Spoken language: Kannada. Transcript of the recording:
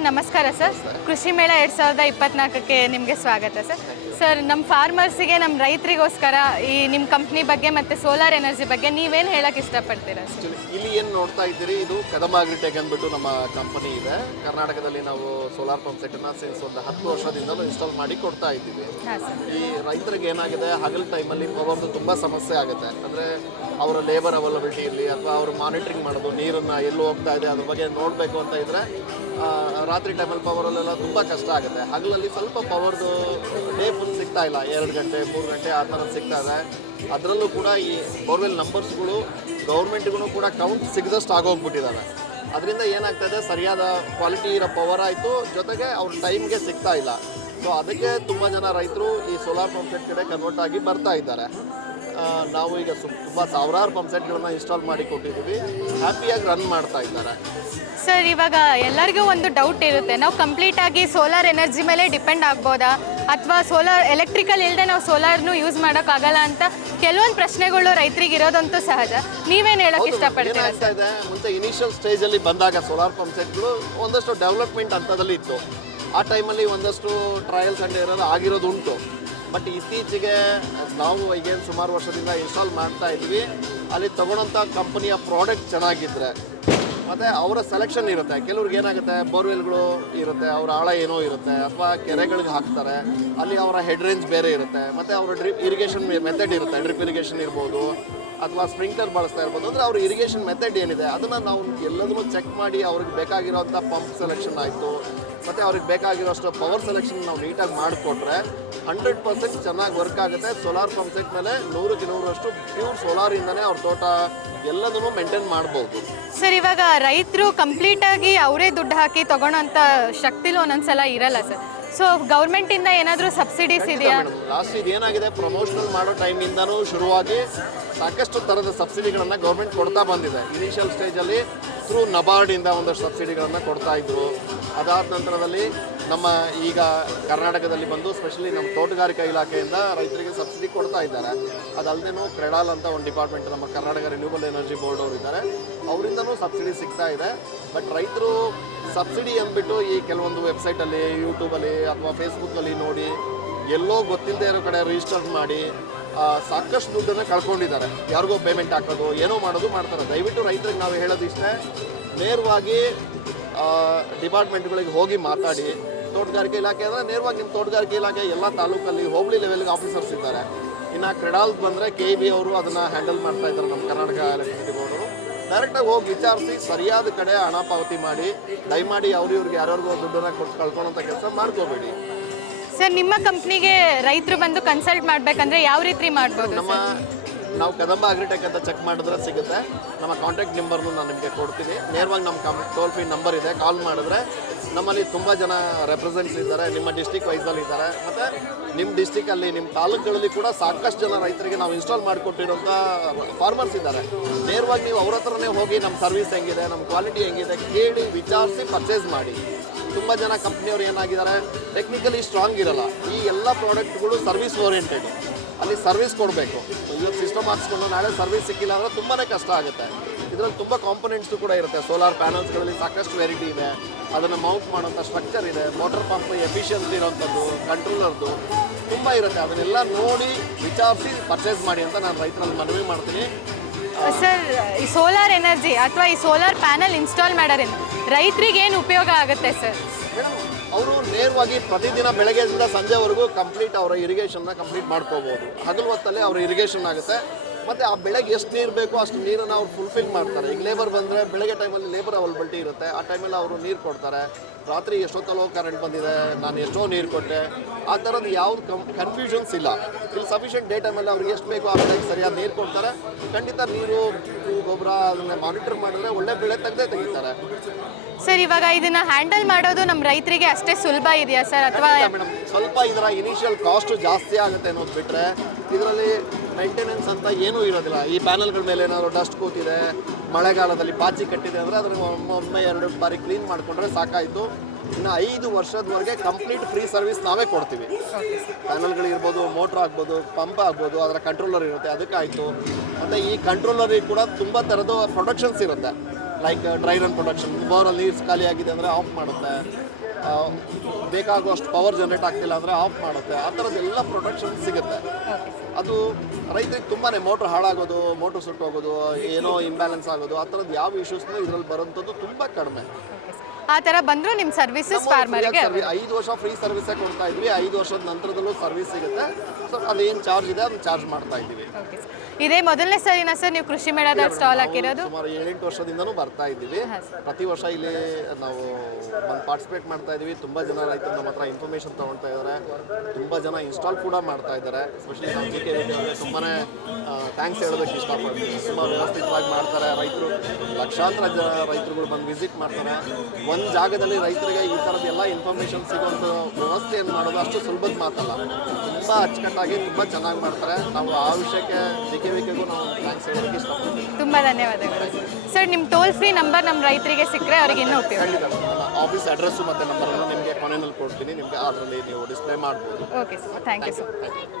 ಸರ್ ನಮಸ್ಕಾರ ಸರ್. ಕೃಷಿ ಮೇಳ 2024ಕ್ಕೆ ನಿಮಗೆ ಸ್ವಾಗತ ಸರ್. ಸರ್ ನಮ್ಮ ಫಾರ್ಮರ್ಸಿಗೆ ನಮ್ಮ ರೈತರಿಗೋಸ್ಕರ ಈ ನಿಮ್ಮ ಕಂಪ್ನಿ ಬಗ್ಗೆ ಮತ್ತು ಸೋಲಾರ್ ಎನರ್ಜಿ ಬಗ್ಗೆ ನೀವೇನು ಹೇಳಕ್ಕೆ ಇಷ್ಟಪಡ್ತೀರಾ ಸರ್? ಇಲ್ಲಿ ಏನು ನೋಡ್ತಾ ಇದ್ದೀರಿ, ಇದು ಕದಮ ಅಗ್ರಿಟೆಕ್ ಅಂದ್ಬಿಟ್ಟು ನಮ್ಮ ಕಂಪನಿ ಇದೆ. ಕರ್ನಾಟಕದಲ್ಲಿ ನಾವು ಸೋಲಾರ್ ಪಂಪ್ ಸೆಟ್ಟನ್ನು ಸಿನ್ಸ್ ಒಂದು 10 ವರ್ಷದಿಂದಲೂ ಇನ್ಸ್ಟಾಲ್ ಮಾಡಿ ಕೊಡ್ತಾ ಇದ್ದೀವಿ. ಈ ರೈತರಿಗೆ ಏನಾಗಿದೆ, ಹಗಲು ಟೈಮಲ್ಲಿ ಪವರ್ದು ತುಂಬ ಸಮಸ್ಯೆ ಆಗುತ್ತೆ. ಅಂದರೆ ಅವರ ಲೇಬರ್ ಅವೈಲಬಿಲಿಟಿ ಇರಲಿ ಅಥವಾ ಅವರು ಮಾನಿಟ್ರಿಂಗ್ ಮಾಡೋದು, ನೀರನ್ನು ಎಲ್ಲೂ ಹೋಗ್ತಾ ಇದೆ ಅದ್ರ ಬಗ್ಗೆ ನೋಡಬೇಕು ಅಂತ ಇದ್ದರೆ ರಾತ್ರಿ ಟೈಮಲ್ಲಿ ಪವರಲ್ಲೆಲ್ಲ ತುಂಬ ಕಷ್ಟ ಆಗುತ್ತೆ. ಹಗಲಲ್ಲಿ ಸ್ವಲ್ಪ ಪವರ್ದು ಡೇ ಫುಲ್ ಸಿಗ್ತಾ ಇಲ್ಲ, 2 ಗಂಟೆ 3 ಗಂಟೆ ಆ ಥರ ಸಿಗ್ತಾ ಇದೆ. ಅದರಲ್ಲೂ ಕೂಡ ಈ ಬೋರ್ವೆಲ್ ನಂಬರ್ಸ್ಗಳು ಗೌರ್ಮೆಂಟ್ಗೂ ಕೂಡ ಕೌಂಟ್ ಸಿಗದಷ್ಟು ಆಗೋಗ್ಬಿಟ್ಟಿದ್ದಾವೆ. ಅದರಿಂದ ಏನಾಗ್ತಾಯಿದೆ, ಸರಿಯಾದ ಕ್ವಾಲಿಟಿ ಇರೋ ಪವರ್ ಆಯಿತು, ಜೊತೆಗೆ ಅವ್ರ ಟೈಮ್ಗೆ ಸಿಗ್ತಾ ಇಲ್ಲ. ಸೊ ಅದಕ್ಕೆ ತುಂಬ ಜನ ರೈತರು ಈ ಸೋಲಾರ್ ಪಂಪ್ ಸೆಟ್ ಕಡೆ ಕನ್ವರ್ಟ್ ಆಗಿ ಬರ್ತಾ ಇದ್ದಾರೆ. ನಾವು ಈಗ ತುಂಬ ಸಾವಿರಾರು ಪಂಪ್ ಸೆಟ್ಗಳನ್ನ ಇನ್ಸ್ಟಾಲ್ ಮಾಡಿ ಕೊಟ್ಟಿದ್ದೀವಿ, ಹ್ಯಾಪಿಯಾಗಿ ರನ್ ಮಾಡ್ತಾ ಇದ್ದಾರೆ. ಸರ್ ಇವಾಗ ಎಲ್ಲರಿಗೂ ಒಂದು ಡೌಟ್ ಇರುತ್ತೆ, ನಾವು ಕಂಪ್ಲೀಟಾಗಿ ಸೋಲಾರ್ ಎನರ್ಜಿ ಮೇಲೆ ಡಿಪೆಂಡ್ ಆಗ್ಬೋದಾ ಅಥವಾ ಸೋಲಾರ್ ಎಲೆಕ್ಟ್ರಿಕಲ್ ಇಲ್ಲದೆ ನಾವು ಸೋಲಾರ್ನು ಯೂಸ್ ಮಾಡೋಕ್ಕಾಗಲ್ಲ ಅಂತ ಕೆಲವೊಂದು ಪ್ರಶ್ನೆಗಳು ರೈತರಿಗೆ ಇರೋದಂತೂ ಸಹಜ. ನೀವೇನು ಹೇಳೋಕ್ಕೆ ಇಷ್ಟಪಡ್ತೀರಾ? ಏನಾಗ್ತಾ ಇದೆ, ಮುಂಚೆ ಇನಿಷಿಯಲ್ ಸ್ಟೇಜಲ್ಲಿ ಬಂದಾಗ ಸೋಲಾರ್ ಪಂಪ್ ಸೆಟ್ಗಳು ಒಂದಷ್ಟು ಡೆವಲಪ್ಮೆಂಟ್ ಹಂತದಲ್ಲಿ ಇತ್ತು. ಆ ಟೈಮಲ್ಲಿ ಒಂದಷ್ಟು ಟ್ರಯಲ್ಸ್ ಆ್ಯಂಡ್ ಎರರ್ ಆಗಿರೋದು ಉಂಟು. ಬಟ್ ಇತ್ತೀಚೆಗೆ ನಾವು ಈಗೇನು ಸುಮಾರು ವರ್ಷದಿಂದ ಇನ್ಸ್ಟಾಲ್ ಮಾಡ್ತಾ ಇದ್ವಿ, ಅಲ್ಲಿ ತೊಗೊಳೋಂಥ ಕಂಪನಿಯ ಪ್ರಾಡಕ್ಟ್ ಚೆನ್ನಾಗಿದ್ದರೆ ಮತ್ತು ಅವರ ಸೆಲೆಕ್ಷನ್ ಇರುತ್ತೆ. ಕೆಲವ್ರಿಗೆ ಏನಾಗುತ್ತೆ, ಬೋರ್ವೆಲ್ಗಳು ಇರುತ್ತೆ, ಅವರ ಆಳ ಏನೋ ಇರುತ್ತೆ, ಅಥವಾ ಕೆರೆಗಳಿಗೆ ಹಾಕ್ತಾರೆ, ಅಲ್ಲಿ ಅವರ ಹೆಡ್ ರೇಂಜ್ ಬೇರೆ ಇರುತ್ತೆ, ಮತ್ತು ಅವರ ಡ್ರಿಪ್ ಇರಿಗೇಷನ್ ಮೆಥಡ್ ಇರುತ್ತೆ. ಡ್ರಿಪ್ ಇರಿಗೇಷನ್ ಇರ್ಬೋದು ಅಥವಾ ಸ್ಪ್ರಿಂಕ್ಲರ್ ಬಳಸ್ತಾ ಇರ್ಬೋದು. ಅಂದರೆ ಅವ್ರ ಇರಿಗೇಷನ್ ಮೆಥಡ್ ಏನಿದೆ ಅದನ್ನು ನಾವು ಎಲ್ಲದನ್ನೂ ಚೆಕ್ ಮಾಡಿ ಅವ್ರಿಗೆ ಬೇಕಾಗಿರೋಂಥ ಪಂಪ್ ಸೆಲೆಕ್ಷನ್ ಆಯಿತು ಮತ್ತು ಅವ್ರಿಗೆ ಬೇಕಾಗಿರೋಷ್ಟು ಪವರ್ ಸೆಲೆಕ್ಷನ್ ನಾವು ನೀಟಾಗಿ ಮಾಡಿಕೊಟ್ರೆ 100% ಚೆನ್ನಾಗಿ ವರ್ಕ್ ಆಗುತ್ತೆ. ಸೋಲಾರ್ ಪಂಪ್ ಸೆಟ್ ಮೇಲೆ 100ಕ್ಕೆ 100ರಷ್ಟು ಪ್ಯೂರ್ ಸೋಲಾರಿಂದನೇ ಅವ್ರ ತೋಟ ಎಲ್ಲದನ್ನೂ ಮೇಂಟೈನ್ ಮಾಡ್ಬೋದು. ಸರ್ ಇವಾಗ ರೈತರು ಕಂಪ್ಲೀಟಾಗಿ ಅವರೇ ದುಡ್ಡು ಹಾಕಿ ತೊಗೊಳೋಂಥ ಶಕ್ತಿಲೂ ಒಂದೊಂದ್ಸಲ ಇರಲ್ಲ ಸರ್. ಸೊ ಗೌರ್ಮೆಂಟಿಂದ ಏನಾದರೂ ಸಬ್ಸಿಡೀಸ್ ಇದೆಯಾ? ಲಾಸ್ಟ್ ಇದೇನಾಗಿದೆ, ಪ್ರಮೋಷನಲ್ ಮಾಡೋ ಟೈಮಿಂದನೂ ಶುರುವಾಗಿ ಸಾಕಷ್ಟು ಥರದ ಸಬ್ಸಿಡಿಗಳನ್ನು ಗೌರ್ಮೆಂಟ್ ಕೊಡ್ತಾ ಬಂದಿದೆ. ಇನಿಷಿಯಲ್ ಸ್ಟೇಜಲ್ಲಿ ಥ್ರೂ ನಬಾರ್ಡಿಂದ ಒಂದಷ್ಟು ಸಬ್ಸಿಡಿಗಳನ್ನು ಕೊಡ್ತಾ ಇದ್ರು. ಅದಾದ ನಂತರದಲ್ಲಿ ನಮ್ಮ ಈಗ ಕರ್ನಾಟಕದಲ್ಲಿ ಬಂದು ಸ್ಪೆಷಲಿ ನಮ್ಮ ತೋಟಗಾರಿಕಾ ಇಲಾಖೆಯಿಂದ ರೈತರಿಗೆ ಸಬ್ಸಿಡಿ ಕೊಡ್ತಾ ಇದ್ದಾರೆ. ಅದಲ್ಲದೇನೂ ಕ್ರೆಡಾಲ್ ಅಂತ ಒಂದು ಡಿಪಾರ್ಟ್ಮೆಂಟ್ ನಮ್ಮ ಕರ್ನಾಟಕ ರಿನ್ಯೂಬಲ್ ಎನರ್ಜಿ ಬೋರ್ಡ್ ಅವರು ಇದ್ದಾರೆ, ಅವರಿಂದನೂ ಸಬ್ಸಿಡಿ ಸಿಗ್ತಾ ಇದೆ. ಬಟ್ ರೈತರು ಸಬ್ಸಿಡಿ ಅಂದ್ಬಿಟ್ಟು ಈ ಕೆಲವೊಂದು ವೆಬ್ಸೈಟಲ್ಲಿ, ಯೂಟ್ಯೂಬಲ್ಲಿ ಅಥವಾ ಫೇಸ್ಬುಕ್ಕಲ್ಲಿ ನೋಡಿ ಎಲ್ಲೋ ಗೊತ್ತಿಲ್ಲದೆ ಇರೋ ಕಡೆ ರಿಜಿಸ್ಟರ್ ಮಾಡಿ ಸಾಕಷ್ಟು ದುಡ್ಡನ್ನು ಕಳ್ಕೊಂಡಿದ್ದಾರೆ. ಯಾರಿಗೋ ಪೇಮೆಂಟ್ ಹಾಕೋದು, ಏನೋ ಮಾಡೋದು ಮಾಡ್ತಾರೆ. ದಯವಿಟ್ಟು ರೈತರಿಗೆ ನಾವು ಹೇಳೋದು ಇಷ್ಟೇ, ನೇರವಾಗಿ ಡಿಪಾರ್ಟ್ಮೆಂಟ್ಗಳಿಗೆ ಹೋಗಿ ಮಾತಾಡಿ. ತೋಟಗಾರಿಕೆ ಇಲಾಖೆ ಅಂದರೆ ನೇರವಾಗಿ ನಿಮ್ಮ ತೋಟಗಾರಿಕೆ ಇಲಾಖೆ ಎಲ್ಲ ತಾಲೂಕಲ್ಲಿ ಹೋಬಳಿ ಲೆವೆಲ್ಗೆ ಆಫೀಸರ್ಸ್ ಇದ್ದಾರೆ. ಇನ್ನು ಕ್ರೆಡಾಲ್ ಬಂದರೆ KEB ಅವರು ಅದನ್ನು ಹ್ಯಾಂಡಲ್ ಮಾಡ್ತಾ ಇದ್ದಾರೆ, ನಮ್ಮ ಕರ್ನಾಟಕ ಎಲೆಕ್ಟ್ರಿಸಿಟಿ ಬೋರ್ಡು. ಡೈರೆಕ್ಟಾಗಿ ಹೋಗಿ ವಿಚಾರಿಸಿ ಸರಿಯಾದ ಕಡೆ ಹಣ ಪಾವತಿ ಮಾಡಿ, ದಯಮಾಡಿ ಇವ್ರಿಗೆ ಯಾರ್ಯಾರಿಗೋ ದುಡ್ಡನ್ನು ಕೊಟ್ಟು ಕಳ್ಕೊಳ್ಳೋಂಥ ಕೆಲಸ ಮಾಡ್ಕೋಬೇಡಿ. ಸರ್ ನಿಮ್ಮ ಕಂಪ್ನಿಗೆ ರೈತರು ಬಂದು ಕನ್ಸಲ್ಟ್ ಮಾಡಬೇಕಂದ್ರೆ ಯಾವ ರೀತಿ ಮಾಡ್ಬೋದು? ನಾವು ಕದಂಬ ಅಗ್ರಿಟೆಕ್ ಅಂತ ಚೆಕ್ ಮಾಡಿದ್ರೆ ಸಿಗುತ್ತೆ. ನಮ್ಮ ಕಾಂಟ್ಯಾಕ್ಟ್ ನಂಬರ್ನು ನಾನು ನಿಮಗೆ ಕೊಡ್ತೀನಿ. ನೇರವಾಗಿ ನಮ್ಮ ಟೋಲ್ ಫ್ರೀ ನಂಬರ್ ಇದೆ, ಕಾಲ್ ಮಾಡಿದ್ರೆ ನಮ್ಮಲ್ಲಿ ತುಂಬ ಜನ ರೆಪ್ರೆಸೆಂಟ್ಸ್ ಇದ್ದಾರೆ, ನಿಮ್ಮ ಡಿಸ್ಟಿಕ್ ವೈಸಲ್ಲಿ ಇದ್ದಾರೆ. ಮತ್ತು ನಿಮ್ಮ ಡಿಸ್ಟಿಕಲ್ಲಿ, ನಿಮ್ಮ ತಾಲೂಕುಗಳಲ್ಲಿ ಕೂಡ ಸಾಕಷ್ಟು ಜನ ರೈತರಿಗೆ ನಾವು ಇನ್ಸ್ಟಾಲ್ ಮಾಡಿಕೊಟ್ಟಿರೋಂಥ ಫಾರ್ಮರ್ಸ್ ಇದ್ದಾರೆ. ನೇರವಾಗಿ ನೀವು ಅವ್ರ ಹತ್ರನೇ ಹೋಗಿ ನಮ್ಮ ಸರ್ವಿಸ್ ಹೆಂಗಿದೆ, ನಮ್ಮ ಕ್ವಾಲಿಟಿ ಹೆಂಗಿದೆ ಕೇಳಿ ವಿಚಾರಿಸಿ ಪರ್ಚೇಸ್ ಮಾಡಿ. ತುಂಬ ಜನ ಕಂಪ್ನಿಯವ್ರು ಏನಾಗಿದ್ದಾರೆ, ಟೆಕ್ನಿಕಲಿ ಸ್ಟ್ರಾಂಗ್ ಇರಲ್ಲ. ಈ ಎಲ್ಲ ಪ್ರಾಡಕ್ಟ್ಗಳು ಸರ್ವಿಸ್ ಓರಿಯೆಂಟೆಡ್, ಅಲ್ಲಿ ಸರ್ವಿಸ್ ಕೊಡಬೇಕು. ಇವತ್ತು ಸಿಸ್ಟಮ್ ಹಾಕ್ಸ್ಕೊಂಡು ನಾಳೆ ಸರ್ವಿಸ್ ಸಿಕ್ಕಿಲ್ಲ ಅಂದರೆ ತುಂಬಾ ಕಷ್ಟ ಆಗುತ್ತೆ. ಇದರಲ್ಲಿ ತುಂಬ ಕಾಂಪೊನೆಂಟ್ಸು ಕೂಡ ಇರುತ್ತೆ. ಸೋಲಾರ್ ಪ್ಯಾನಲ್ಸ್ಗಳಲ್ಲಿ ಸಾಕಷ್ಟು ವೆರೈಟಿ ಇದೆ, ಅದನ್ನು ಮೌಂಟ್ ಮಾಡೋಂಥ ಸ್ಟ್ರಕ್ಚರ್ ಇದೆ, ಮೋಟರ್ ಪಂಪ್ ಎಫಿಷಿಯನ್ಸಿ ಇರೋವಂಥದ್ದು, ಕಂಟ್ರೋಲರ್ದು ತುಂಬ ಇರುತ್ತೆ. ಅದನ್ನೆಲ್ಲ ನೋಡಿ ವಿಚಾರಿಸಿ ಪರ್ಚೇಸ್ ಮಾಡಿ ಅಂತ ನಾನು ರೈತರಲ್ಲಿ ಮನವಿ ಮಾಡ್ತೀನಿ. ಸರ್ ಈ ಸೋಲಾರ್ ಎನರ್ಜಿ ಅಥವಾ ಈ ಸೋಲಾರ್ ಪ್ಯಾನಲ್ ಇನ್ಸ್ಟಾಲ್ ಮಾಡೋದ್ರಿಂದ ರೈತರಿಗೆ ಏನು ಉಪಯೋಗ ಆಗುತ್ತೆ ಸರ್? ಅವರು ನೇರವಾಗಿ ಪ್ರತಿದಿನ ಬೆಳಗ್ಗೆಯಿಂದ ಸಂಜೆವರೆಗೂ ಕಂಪ್ಲೀಟ್ ಅವರ ಇರಿಗೇಷನ್ನ ಕಂಪ್ಲೀಟ್ ಮಾಡ್ಕೋಬೋದು. ಹಗಲು ಹೊತ್ತಲ್ಲೇ ಅವ್ರ ಇರಿಗೇಷನ್ ಆಗುತ್ತೆ. ಮತ್ತು ಆ ಬೆಳಗ್ಗೆ ಎಷ್ಟು ನೀರು ಬೇಕೋ ಅಷ್ಟು ನೀರನ್ನು ಅವ್ರು ಫುಲ್ಫಿಲ್ ಮಾಡ್ತಾರೆ. ಈಗ ಲೇಬರ್ ಬಂದರೆ ಬೆಳಗ್ಗೆ ಟೈಮಲ್ಲಿ ಲೇಬರ್ ಅವೈಲಬಿಲಿಟಿ ಇರುತ್ತೆ, ಆ ಟೈಮಲ್ಲಿ ಅವರು ನೀರು ಕೊಡ್ತಾರೆ. ರಾತ್ರಿ ಎಷ್ಟೊತ್ತಲ್ಲೋ ಕರೆಂಟ್ ಬಂದಿದೆ, ನಾನು ಎಷ್ಟೋ ನೀರು ಕೊಟ್ಟೆ, ಆ ಥರದ್ದು ಯಾವ್ದು ಕನ್ಫ್ಯೂಷನ್ಸ್ ಇಲ್ಲ. ಇಲ್ಲಿ ಸಫಿಷಿಯೆಂಟ್ ಡೇ ಟೈಮಲ್ಲಿ ಅವ್ರಿಗೆ ಎಷ್ಟು ಬೇಕೋ ಆ ಬೆಳೆಗೆ ಸರಿಯಾದ ನೀರು ಕೊಡ್ತಾರೆ. ಖಂಡಿತ ನೀರು ಗೊಬ್ಬರ ಅದನ್ನು ಮಾನಿಟರ್ ಮಾಡಿದ್ರೆ ಒಳ್ಳೆ ಬೆಳೆ ತೆಗಿತಾರೆ. ಸರ್ ಇವಾಗ ಇದನ್ನು ಹ್ಯಾಂಡಲ್ ಮಾಡೋದು ನಮ್ಮ ರೈತರಿಗೆ ಅಷ್ಟೇ ಸುಲಭ ಇದೆಯಾ ಸರ್? ಅಥವಾ ಮೇಡಮ್ ಸ್ವಲ್ಪ ಇದರ ಇನಿಷಿಯಲ್ ಕಾಸ್ಟು ಜಾಸ್ತಿ ಆಗುತ್ತೆ ಅನ್ನೋದು ಬಿಟ್ಟರೆ ಇದರಲ್ಲಿ ಮೇಂಟೆನೆನ್ಸ್ ಅಂತ ಏನೂ ಇರೋದಿಲ್ಲ. ಈ ಪ್ಯಾನಲ್ಗಳ ಮೇಲೆ ಏನಾದರೂ ಡಸ್ಟ್ ಕೂತಿದೆ, ಮಳೆಗಾಲದಲ್ಲಿ ಪಾಚಿ ಕಟ್ಟಿದೆ ಅಂದರೆ ಅದನ್ನು ಒಮ್ಮೆ 2 ಬಾರಿ ಕ್ಲೀನ್ ಮಾಡಿಕೊಂಡ್ರೆ ಸಾಕಾಯಿತು. ಇನ್ನು 5 ವರ್ಷದವರೆಗೆ ಕಂಪ್ಲೀಟ್ ಫ್ರೀ ಸರ್ವಿಸ್ ನಾವೇ ಕೊಡ್ತೀವಿ. ಪ್ಯಾನಲ್ಗಳಿರ್ಬೋದು, ಮೋಟ್ರ್ ಆಗ್ಬೋದು, ಪಂಪ್ ಆಗ್ಬೋದು, ಅದರ ಕಂಟ್ರೋಲರ್ ಇರುತ್ತೆ ಅದಕ್ಕಾಯಿತು. ಮತ್ತು ಈ ಕಂಟ್ರೋಲರಿಗೆ ಕೂಡ ತುಂಬ ಥರದ್ದು ಪ್ರೊಡಕ್ಷನ್ಸ್ ಇರುತ್ತೆ. ಲೈಕ್ ಡ್ರೈ ರನ್ ಪ್ರೊಡಕ್ಷನ್, ಬೋರಲ್ಲಿ ನೀರು ಖಾಲಿ ಆಗಿದೆ ಅಂದರೆ ಆಫ್ ಮಾಡುತ್ತೆ, ಬೇಕಾಗುವಷ್ಟು ಪವರ್ ಜನರೇಟ್ ಆಗ್ತಿಲ್ಲ ಅಂದರೆ ಆಫ್ ಮಾಡುತ್ತೆ. ಆ ಥರದ್ದೆಲ್ಲ ಪ್ರೊಡಕ್ಷನ್ ಸಿಗುತ್ತೆ. ಅದು ರೈತರಿಗೆ ತುಂಬಾ ಮೋಟ್ರ್ ಹಾಳಾಗೋದು, ಮೋಟ್ರ್ ಸುಟ್ಟೋಗೋದು, ಏನೋ ಇಂಬ್ಯಾಲೆನ್ಸ್ ಆಗೋದು, ಆ ಥರದ್ದು ಯಾವ ಇಶ್ಯೂಸ್ನೂ ಇದರಲ್ಲಿ ಬರೋಂಥದ್ದು ತುಂಬ ಕಡಿಮೆ. ಆ ಥರ ಬಂದರೂ ನಿಮ್ಮ ಸರ್ವಿಸಸ್ ಫಾರ್ಮರ್ಗೆ 5 ವರ್ಷ ಫ್ರೀ ಸರ್ವಿಸೇ ಕೊಡ್ತಾ ಇದ್ವಿ. 5 ವರ್ಷದ ನಂತರದಲ್ಲೂ ಸರ್ವಿಸ್ ಸಿಗುತ್ತೆ. ಸೊ ಅದೇನು ಚಾರ್ಜ್ ಇದೆ ಅದನ್ನು ಚಾರ್ಜ್ ಮಾಡ್ತಾ ಇದ್ದೀವಿ. ಇದೇ ಮೊದಲನೇ ಸರಿನಾ ಸರ್ ನೀವು ಕೃಷಿ ಮೇಳದಲ್ಲಿ ಸ್ಟಾಲ್ ಹಾಕಿರೋದು? ಸುಮಾರು 7-8 ವರ್ಷದಿಂದನೂ ಬರ್ತಾ ಇದ್ದೀವಿ. ಪ್ರತಿ ವರ್ಷ ಇಲ್ಲಿ ನಾವು ಬಂದು ಪಾರ್ಟಿಸಿಪೇಟ್ ಮಾಡ್ತಾ ಇದ್ದೀವಿ. ತುಂಬ ಜನ ರೈತರು ನಮ್ಮ ಹತ್ರ ಇನ್ಫಾರ್ಮೇಷನ್ ತೊಗೊಳ್ತಾ ಇದ್ದಾರೆ. ತುಂಬ ಜನ ಇನ್ಸ್ಟಾಲ್ ಕೂಡ ಮಾಡ್ತಾ ಇದ್ದಾರೆ. ಎಸ್ಪೆಷಲಿ ನಮ್ಮ ಜಿ ಕೆ ಅವರಿಗೆ ತುಂಬಾ ಥ್ಯಾಂಕ್ಸ್ ಹೇಳೋದಕ್ಕೆ ಇಷ್ಟಪಡ್ತೀನಿ. ತುಂಬ ವ್ಯವಸ್ಥಿತವಾಗಿ ಮಾಡ್ತಾರೆ. ರೈತರು ಲಕ್ಷಾಂತರ ರೈತರುಗಳು ಬಂದು ವಿಸಿಟ್ ಮಾಡ್ತಾರೆ. ಒಂದು ಜಾಗದಲ್ಲಿ ರೈತರಿಗೆ ಈ ಥರದ್ದೆಲ್ಲ ಇನ್ಫಾರ್ಮೇಷನ್ ಸಿಗೋಂಥ ವ್ಯವಸ್ಥೆಯನ್ನು ಮಾಡೋದು ಅಷ್ಟು ಸುಲಭದ ಮಾತಲ್ಲ. ತುಂಬ ಅಚ್ಚುಕಟ್ಟಾಗಿ ತುಂಬ ಚೆನ್ನಾಗಿ ಮಾಡ್ತಾರೆ. ನಾವು ಆ ವಿಷಯಕ್ಕೆ ಜಿ ಕೆ ವಿಕೆಗೂ ನಾವು ಥ್ಯಾಂಕ್ಸ್ ಹೇಳೋದಕ್ಕೆ ಇಷ್ಟಪಡ್ತೀವಿ. ತುಂಬ ಧನ್ಯವಾದಗಳು ಸರ್. ನಿಮ್ಮ ಟೋಲ್ ಫ್ರೀ ನಂಬರ್ ನಮ್ಮ ರೈತರಿಗೆ ಸಿಕ್ಕರೆ ಅವ್ರಿಗೆ ಇನ್ನೂ ಉಪಯೋಗ. ಖಂಡಿತ ನಮ್ಮ ಆಫೀಸ್ ಅಡ್ರೆಸ್ಸು ಮತ್ತು ನಂಬರನ್ನು ನಿಮಗೆ ಕೊನೆಯಲ್ಲಿ ಕೊಡ್ತೀನಿ. ನಿಮಗೆ ಅದರಲ್ಲಿ ನೀವು ಡಿಸ್ಪ್ಲೇ ಮಾಡ್ಬೋದು. Okay sir, thank you sir. Thank you.